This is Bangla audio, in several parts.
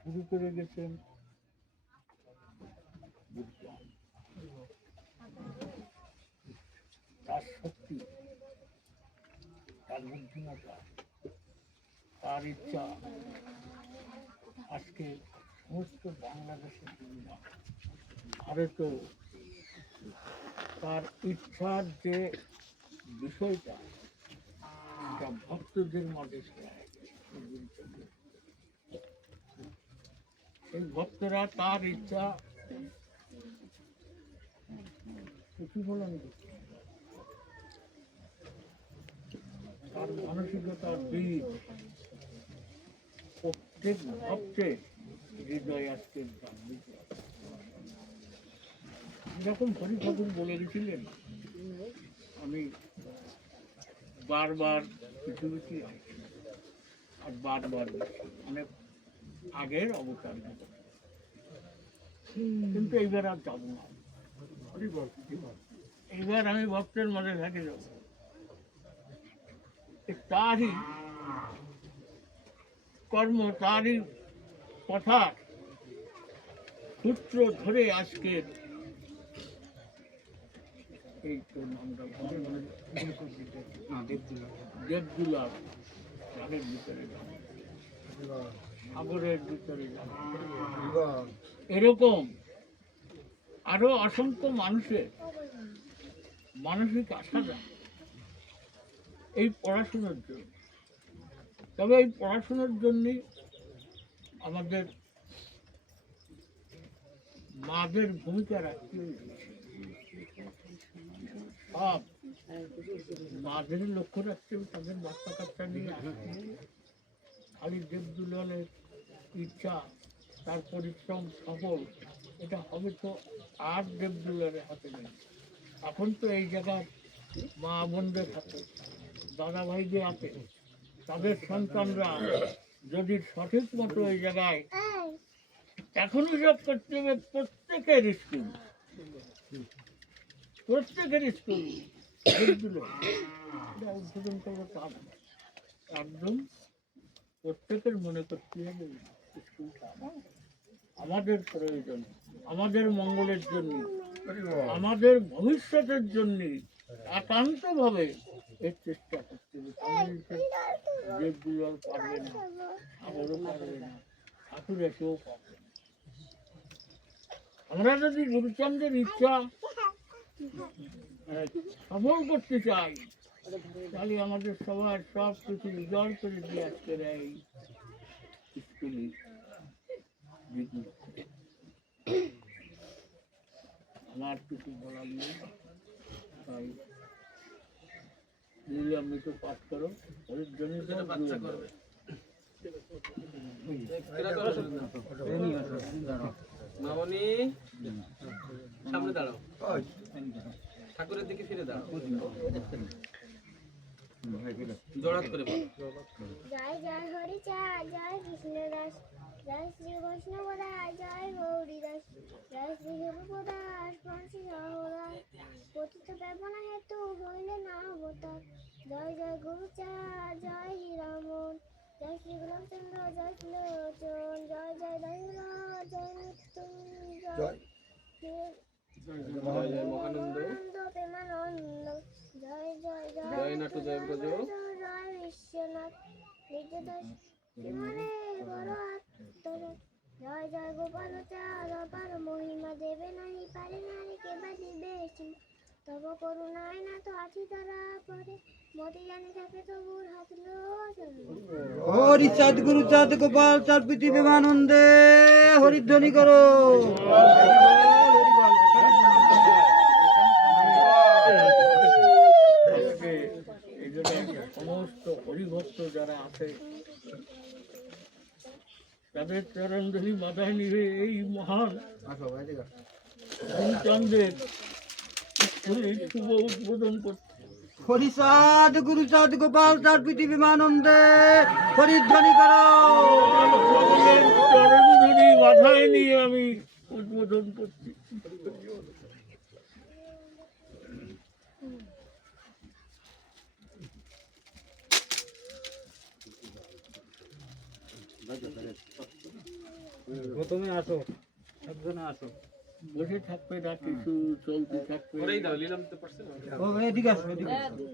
শুরু করে গেছেন তার শক্তি, তার বুদ্ধিমত্তা, তার ইচ্ছা আজকে সমস্ত বাংলাদেশের জন্য ভারতে তার ইচ্ছার যে বিষয়টা এটা ভক্তদের মাঝে এই ভক্তরা তার ইচ্ছা প্রতিফলন করছে, তার মানসিকতার বীজ প্রত্যেক ভক্তের হৃদয় আজকে জাগৃত। যেরকম হরি ঠাকুর বলে গেছিলেন, আমি বারবার পৃথিবীতে আসছি আর বারবার মানে আগের অবতার, কিন্তু এইবার আর যাবো না। এইবার আমি ভক্তের মাঝে থেকে যাব। তারই কর্ম, তারই কথা সূত্র ধরে আজকের এই তো নামটা দেবদুলা সাগরের ভিতরে যাবে, সাগরের ভিতরে যাবে। এরকম আরো অসংখ্য মানুষের মানসিক আশা যায় এই পড়াশোনার জন্য। তবে এই পড়াশোনার জন্য আমাদের মাদের ভূমিকা রাখতে সব মাদের লক্ষ্য রাখতে, তাদের বাচ্চা কাচ্চা নিয়ে আসতে। খালি দেবদুলালের ইচ্ছা, তার পরিশ্রম সফল, এটা হবে তো আর দেবদুলালের হাতে নেই। এখন তো এই জায়গার মা বোনদের হাতে, দাদা ভাইদের হাতে, তাদের সন্তানরা যদি সঠিক মতো এই জায়গায় এখনই সব করতে হবে। প্রত্যেকের স্কুল, প্রত্যেকের স্কুল উদ্বোধন করবো তা একদম প্রত্যেকের মনে করতে হবে স্কুলটা আমাদের প্রয়োজন, আমাদের মঙ্গলের জন্য, আমাদের ভবিষ্যতের জন্য একান্ত ভাবে এর চেষ্টা করতে হবে। দেবদুলা পারবে না, সাগরও পারবে না, ঠাকুর এসেও পারবে না। আমরা যদি গুরুচন্দ্রের ইচ্ছা সফল করতে চাই, তাহলে আমাদের সবার সব কিছু জয় করে দিয়ে আজকের এই স্কুলে আমার কিছু বলার নেই। তাই আপনি তো পাঠ করো, মামনি সামনে দাঁড়াও, ঠাকুরের দিকে ফিরে দাঁড়াও, জড়াত করে বলো। জয় জয় হরি চাঁদ, জয় কৃষ্ণ দাস, জয় শ্রী বৈষ্ণব দাস, জয় গৌরী দাস, জয় শ্রী হরিপদাস বংশী সহদাস, পতিত পাবন হেতু হইলে না অবতার। জয় জয় গুরু চাঁদ, জয় হীরামন, জয় শ্রী গোলামচন্দ্র, জয় শ্রীলোচন, জয় জয় দয়াল, জয় মৃত্যুঞ্জয়, জয় জয় মহানন্দ, প্রেমানন্দ, জয় জয় জয় নাটু, জয় ব্রজ, জয় বিশ্বনাথ, নির্যদাস বিমানে বড় আত্মজ, জয় জয় গোপাল চাঁদ, অপার মহিমা দেবে নাহি পারে নারী কেবা দিবে সীমা। তব করুণায় না তো আছি তারা পরে, মতি জানি থাকে তবুর হাত হরি চাঁদ, গুরু চাঁদ, গোপাল চাঁদ, পৃথিবী আনন্দে হরিধ্বনি করো। সমস্ত হরিভক্ত যারা আছে তাদের চরণধরি মাথায় নিয়ে এই মহান গুরুচন্দ্রের স্কুলের শুভ উদ্বোধন করছে। হরি চাঁদ, গুরু চাঁদ, গোপাল চাঁদ, পৃথিবী আনন্দে হরিধ্বনি করো। চরণধরি মাথায় নিয়ে আমি উদ্বোধন করছি। প্রথমে আসো, একজনে আসো। বসে থাকবে না কিছু চলতে থাকবে। করেই দাও, নিলাম তো পারছে না। ও এদিকে আসো, এদিকে আসো।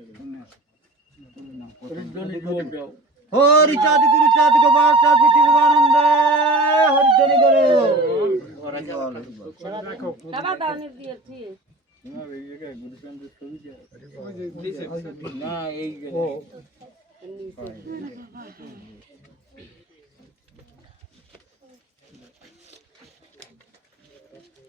হরিধ্বনি জোর দাও। হরি চাঁদ গুরু চাঁদ গোপাল চাঁদ পৃথিবীবানন্দে হরিধ্বনি করো। নিচে। না এই